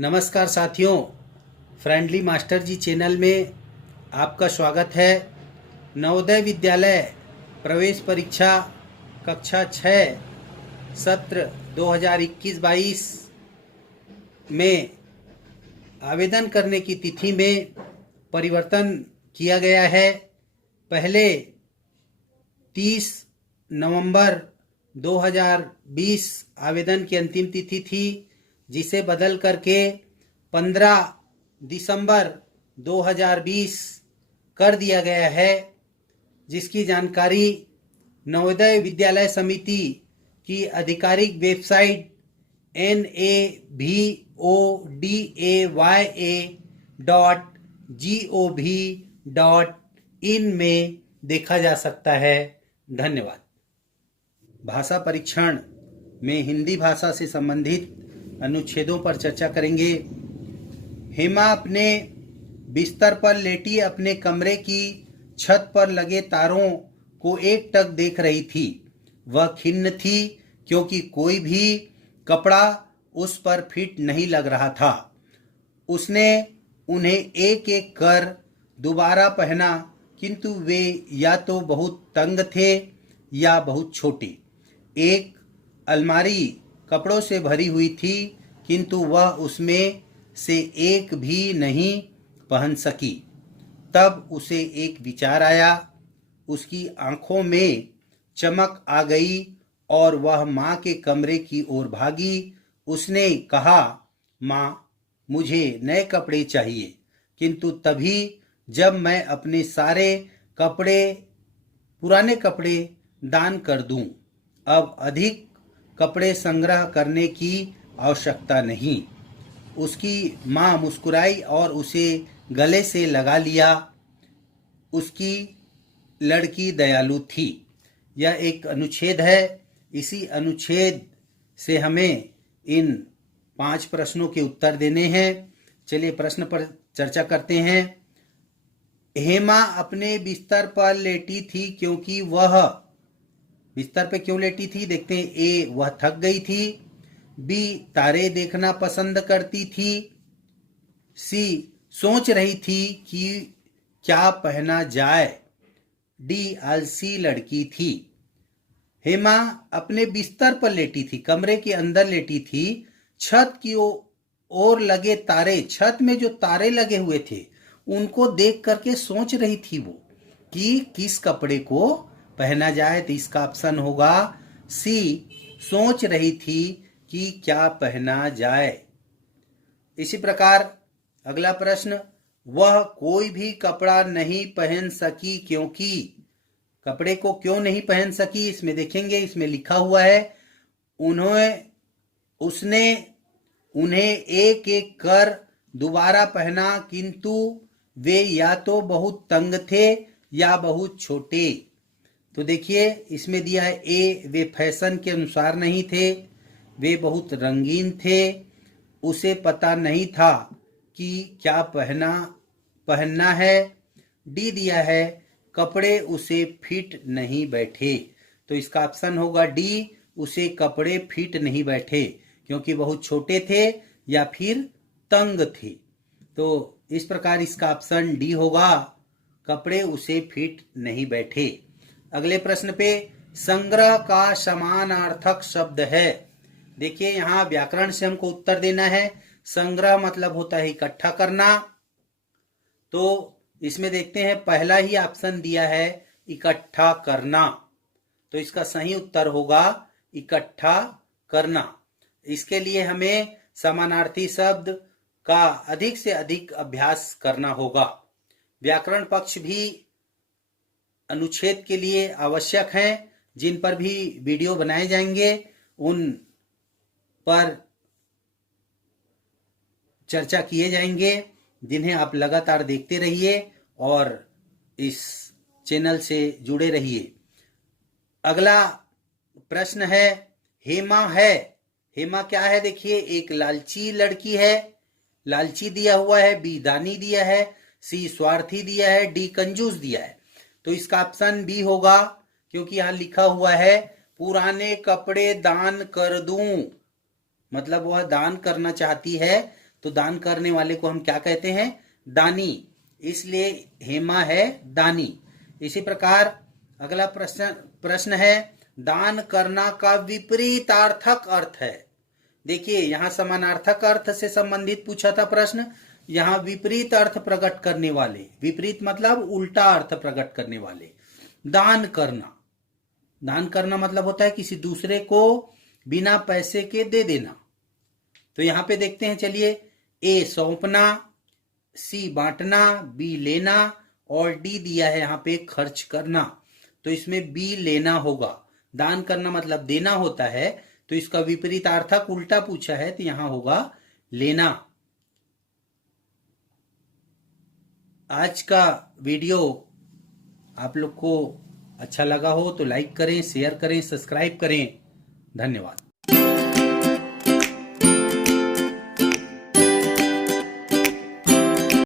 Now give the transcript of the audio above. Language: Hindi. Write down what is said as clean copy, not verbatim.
नमस्कार साथियों, फ्रेंडली मास्टर जी चैनल में आपका स्वागत है। नवोदय विद्यालय प्रवेश परीक्षा कक्षा 6 सत्र 2021-22 में आवेदन करने की तिथि में परिवर्तन किया गया है। पहले 30 नवंबर 2020 आवेदन की अंतिम तिथि थी, जिसे बदल करके 15 दिसंबर 2020 कर दिया गया है, जिसकी जानकारी नवोदय विद्यालय समिति की आधिकारिक वेबसाइट navodia.gov.in में देखा जा सकता है। धन्यवाद। भाषा परीक्षण में हिंदी भाषा से संबंधित अनुच्छेदों पर चर्चा करेंगे। हेमा अपने बिस्तर पर लेटी अपने कमरे की छत पर लगे तारों को एकटक देख रही थी। वह खिन्न थी क्योंकि कोई भी कपड़ा उस पर फिट नहीं लग रहा था। उसने उन्हें एक एक कर दोबारा पहना, किंतु वे या तो बहुत तंग थे या बहुत छोटे। एक अलमारी कपड़ों से भरी हुई थी, किंतु वह उसमें से एक भी नहीं पहन सकी। तब उसे एक विचार आया। उसकी आंखों में चमक आ गई और वह माँ के कमरे की ओर भागी। उसने कहा, माँ, मुझे नए कपड़े चाहिए, किंतु तभी जब मैं अपने सारे पुराने कपड़े दान कर दूं। अब अधिक कपड़े संग्रह करने की आवश्यकता नहीं। उसकी माँ मुस्कुराई और उसे गले से लगा लिया। उसकी लड़की दयालु थी। यह एक अनुच्छेद है। इसी अनुच्छेद से हमें इन 5 प्रश्नों के उत्तर देने हैं। चलिए प्रश्न पर चर्चा करते हैं। हेमा अपने बिस्तर पर लेटी थी क्योंकि वह बिस्तर पर क्यों लेटी थी, देखते हैं। ए, वह थक गई थी। बी, तारे देखना पसंद करती थी। सी, सोच रही थी कि क्या पहना जाए। डी, आलसी लड़की थी। हेमा अपने बिस्तर पर लेटी थी, कमरे के अंदर लेटी थी। छत की ओर लगे तारे, छत में जो तारे लगे हुए थे, उनको देख करके सोच रही थी वो कि किस कपड़े को पहना जाए। तो इसका ऑप्शन होगा सी, सोच रही थी कि क्या पहना जाए। इसी प्रकार अगला प्रश्न, वह कोई भी कपड़ा नहीं पहन सकी क्योंकि। कपड़े को क्यों नहीं पहन सकी, इसमें देखेंगे। इसमें लिखा हुआ है, उसने उन्हें एक एक कर दोबारा पहना, किंतु वे या तो बहुत तंग थे या बहुत छोटे। तो देखिए इसमें दिया है ए, वे फैशन के अनुसार नहीं थे, वे बहुत रंगीन थे, उसे पता नहीं था कि क्या पहनना है। डी दिया है, कपड़े उसे फिट नहीं बैठे। तो इसका ऑप्शन होगा डी, उसे कपड़े फिट नहीं बैठे क्योंकि बहुत छोटे थे या फिर तंग थे। तो इस प्रकार इसका ऑप्शन डी होगा, कपड़े उसे फिट नहीं बैठे। अगले प्रश्न पे, संग्रह का समानार्थक शब्द है। देखिए यहाँ व्याकरण से हमको उत्तर देना है। संग्रह मतलब होता है इकट्ठा करना। तो इसमें देखते हैं पहला ही ऑप्शन दिया है इकट्ठा करना, तो इसका सही उत्तर होगा इकट्ठा करना। इसके लिए हमें समानार्थी शब्द का अधिक से अधिक अभ्यास करना होगा। व्याकरण पक्ष भी अनुच्छेद के लिए आवश्यक हैं, जिन पर भी वीडियो बनाए जाएंगे उन पर चर्चा किए जाएंगे, जिन्हें आप लगातार देखते रहिए और इस चैनल से जुड़े रहिए। अगला प्रश्न है, हेमा क्या है। देखिए एक लालची लड़की है, लालची दिया हुआ है। बी, दानी दिया है। सी, स्वार्थी दिया है। डी, कंजूस दिया है। तो इसका ऑप्शन बी होगा, क्योंकि यहां लिखा हुआ है पुराने कपड़े दान कर दूं, मतलब वह दान करना चाहती है। तो दान करने वाले को हम क्या कहते हैं? दानी। इसलिए हेमा है दानी। इसी प्रकार अगला प्रश्न है, दान करना का विपरीतार्थक अर्थ है। देखिए यहां समानार्थक अर्थ से संबंधित पूछा था प्रश्न, यहां विपरीत अर्थ प्रकट करने वाले, विपरीत मतलब उल्टा अर्थ प्रकट करने वाले। दान करना, दान करना मतलब होता है किसी दूसरे को बिना पैसे के दे देना। तो यहां पे देखते हैं, चलिए, ए सौंपना, सी बांटना, बी लेना और डी दिया है यहां पे खर्च करना। तो इसमें बी लेना होगा। दान करना मतलब देना होता है, तो इसका विपरीतार्थक उल्टा पूछा है, तो यहां होगा लेना। आज का वीडियो आप लोग को अच्छा लगा हो तो लाइक करें, शेयर करें, सब्सक्राइब करें। धन्यवाद।